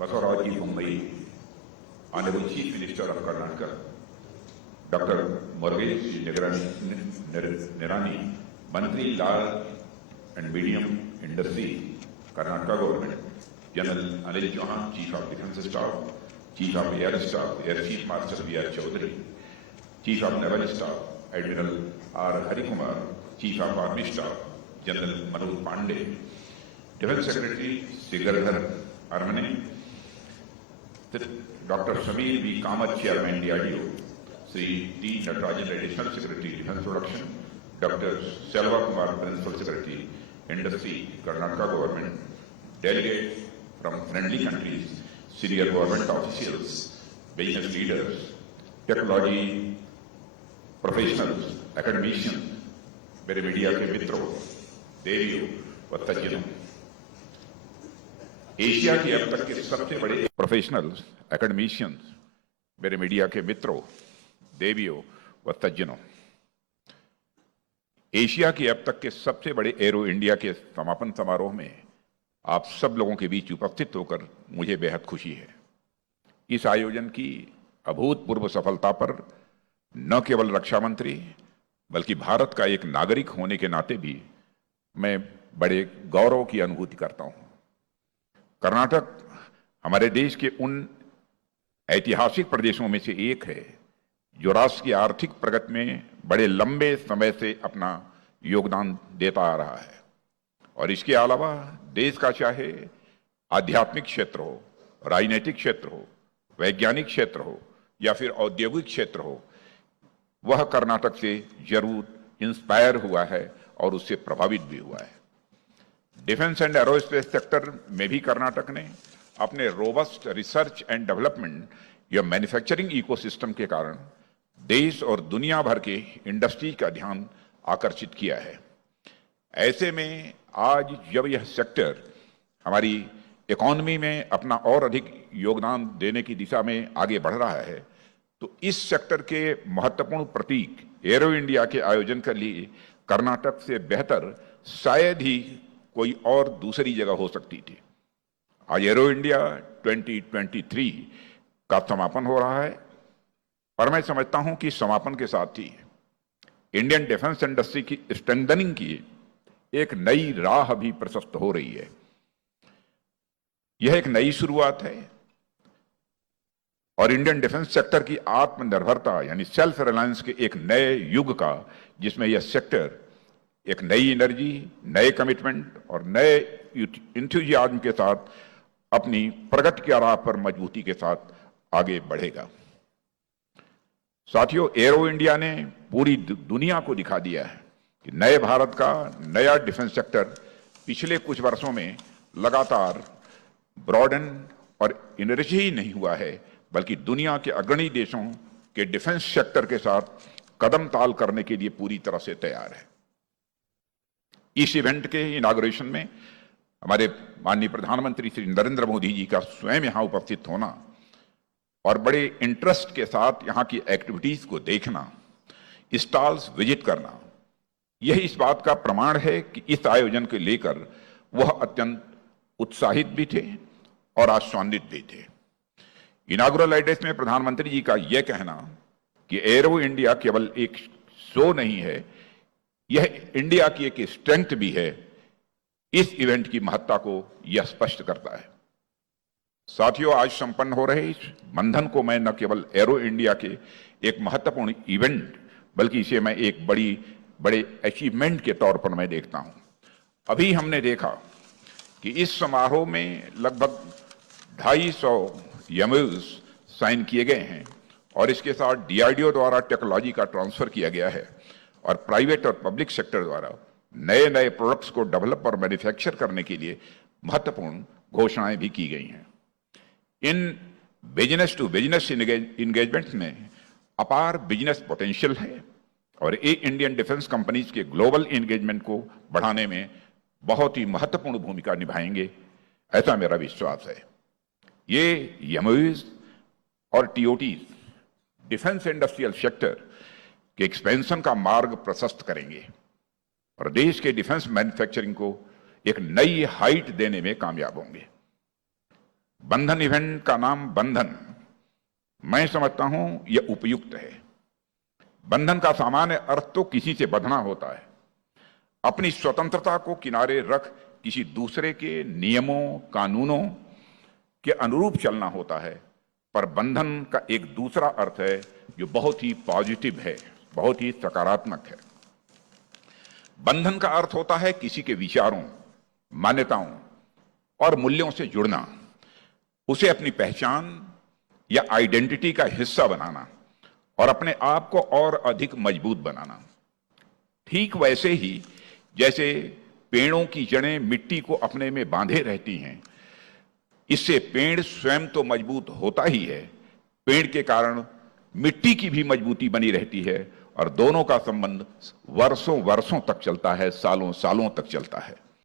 Basavaraj Bommai, Honorable Chief Minister of Karnataka, Dr. Murugesh Nirani, Mantri Large and Medium Industry, Karnataka Government, General Anil Chauhan, Chief of Defence Staff, Chief of Air Staff, Air Chief Marshal B.R. Chaudhary, Chief of Naval Staff, Admiral R. Harikumar, Chief of Army Staff, General Manoj Pandey, Defence Secretary Sridhar Armane, Dr. Samir B. Kamath, Chairman DRDO, Sri T. Natarajan, Additional Secretary Defence Production, Dr. Selva Kumar, Principal Secretary Industry, Karnataka Government, delegates from friendly countries, senior government officials, business leaders, technology professionals, academicians, मेरे media के मित्रों, देवियों व तज्ञों, Asia के अब तक के सबसे बड़े प्रोफेशनल्स, एकेडमिशियंस, मेरे मीडिया के मित्रों, देवियों व तज्ञों, एशिया के अब तक के सबसे बड़े एरो इंडिया के समापन समारोह में आप सब लोगों के बीच उपस्थित होकर मुझे बेहद खुशी है। इस आयोजन की अभूतपूर्व सफलता पर न केवल रक्षा मंत्री बल्कि भारत का एक नागरिक होने के नाते भी मैं बड़े गौरव की अनुभूति करता हूं। कर्नाटक हमारे देश के उन ऐतिहासिक प्रदेशों में से एक है जो राष्ट्र की आर्थिक प्रगति में बड़े लंबे समय से अपना योगदान देता आ रहा है और इसके अलावा देश का चाहे आध्यात्मिक क्षेत्र हो, राजनीतिक क्षेत्र हो, वैज्ञानिक क्षेत्र हो या फिर औद्योगिक क्षेत्र हो, वह कर्नाटक से जरूर इंस्पायर हुआ है और उससे प्रभावित भी हुआ है। डिफेंस एंड एरोस्पेस सेक्टर में भी कर्नाटक ने अपने रोबस्ट रिसर्च एंड डेवलपमेंट या मैन्युफैक्चरिंग इकोसिस्टम के कारण देश और दुनिया भर के इंडस्ट्री का ध्यान आकर्षित किया है। ऐसे में आज जब यह सेक्टर हमारी इकोनॉमी में अपना और अधिक योगदान देने की दिशा में आगे बढ़ रहा है, तो इस सेक्टर के महत्वपूर्ण प्रतीक एरो इंडिया के आयोजन के लिए कर्नाटक से बेहतर शायद ही कोई और दूसरी जगह हो सकती थी। आज एरो इंडिया 2023 का समापन हो रहा है और मैं समझता हूं कि समापन के साथ ही इंडियन डिफेंस इंडस्ट्री की स्ट्रेंथनिंग की एक नई राह भी प्रशस्त हो रही है। यह एक नई शुरुआत है और इंडियन डिफेंस सेक्टर की आत्मनिर्भरता यानी सेल्फ रिलायंस के एक नए युग का, जिसमें यह सेक्टर एक नई एनर्जी, नए कमिटमेंट और नए इंथुजियाज्म के साथ अपनी प्रगति की राह पर मजबूती के साथ आगे बढ़ेगा। साथियों, एरो इंडिया ने पूरी दुनिया को दिखा दिया है कि नए भारत का नया डिफेंस सेक्टर पिछले कुछ वर्षों में लगातार ब्रॉडन और इनरिच ही नहीं हुआ है, बल्कि दुनिया के अग्रणी देशों के डिफेंस सेक्टर के साथ कदम ताल करने के लिए पूरी तरह से तैयार है। इस इवेंट के इनॉग्रेशन में हमारे माननीय प्रधानमंत्री श्री नरेंद्र मोदी जी का स्वयं यहां उपस्थित होना और बड़े इंटरेस्ट के साथ यहां की एक्टिविटीज को देखना, स्टॉल्स विजिट करना, यही इस बात का प्रमाण है कि इस आयोजन को लेकर वह अत्यंत उत्साहित भी थे और आश्वान्वित भी थे। इनागुरल एड्रेस में प्रधानमंत्री जी का यह कहना कि एरो इंडिया केवल एक शो नहीं है, यह इंडिया की एक स्ट्रेंथ भी है, इस इवेंट की महत्ता को यह स्पष्ट करता है। साथियों, आज संपन्न हो रहे इस बंधन को मैं न केवल एरो इंडिया के एक महत्वपूर्ण इवेंट बल्कि इसे मैं एक बड़े अचीवमेंट के तौर पर मैं देखता हूं। अभी हमने देखा कि इस समारोह में लगभग 250 एमओयूज साइन किए गए हैं और इसके साथ डीआरडीओ द्वारा टेक्नोलॉजी का ट्रांसफर किया गया है और प्राइवेट और पब्लिक सेक्टर द्वारा नए प्रोडक्ट्स को डेवलप और मैन्युफैक्चर करने के लिए महत्वपूर्ण घोषणाएं भी की गई हैं। इन बिजनेस टू बिजनेस इंगेजमेंट्स में अपार बिजनेस पोटेंशियल है और ये इंडियन डिफेंस कंपनीज के ग्लोबल एंगेजमेंट को बढ़ाने में बहुत ही महत्वपूर्ण भूमिका निभाएंगे, ऐसा मेरा विश्वास है। ये एमओयूज और टीओटीज डिफेंस इंडस्ट्रियल सेक्टर के एक्सपेंशन का मार्ग प्रशस्त करेंगे और देश के डिफेंस मैन्युफैक्चरिंग को एक नई हाइट देने में कामयाब होंगे। बंधन इवेंट का नाम बंधन, मैं समझता हूं यह उपयुक्त है। बंधन का सामान्य अर्थ तो किसी से बंधना होता है, अपनी स्वतंत्रता को किनारे रख किसी दूसरे के नियमों कानूनों के अनुरूप चलना होता है। पर बंधन का एक दूसरा अर्थ है जो बहुत ही पॉजिटिव है, बहुत ही सकारात्मक है। बंधन का अर्थ होता है किसी के विचारों, मान्यताओं और मूल्यों से जुड़ना, उसे अपनी पहचान या आइडेंटिटी का हिस्सा बनाना और अपने आप को और अधिक मजबूत बनाना। ठीक वैसे ही जैसे पेड़ों की जड़ें मिट्टी को अपने में बांधे रहती हैं, इससे पेड़ स्वयं तो मजबूत होता ही है, पेड़ के कारण मिट्टी की भी मजबूती बनी रहती है और दोनों का संबंध वर्षों वर्षों तक चलता है, सालों सालों तक चलता है।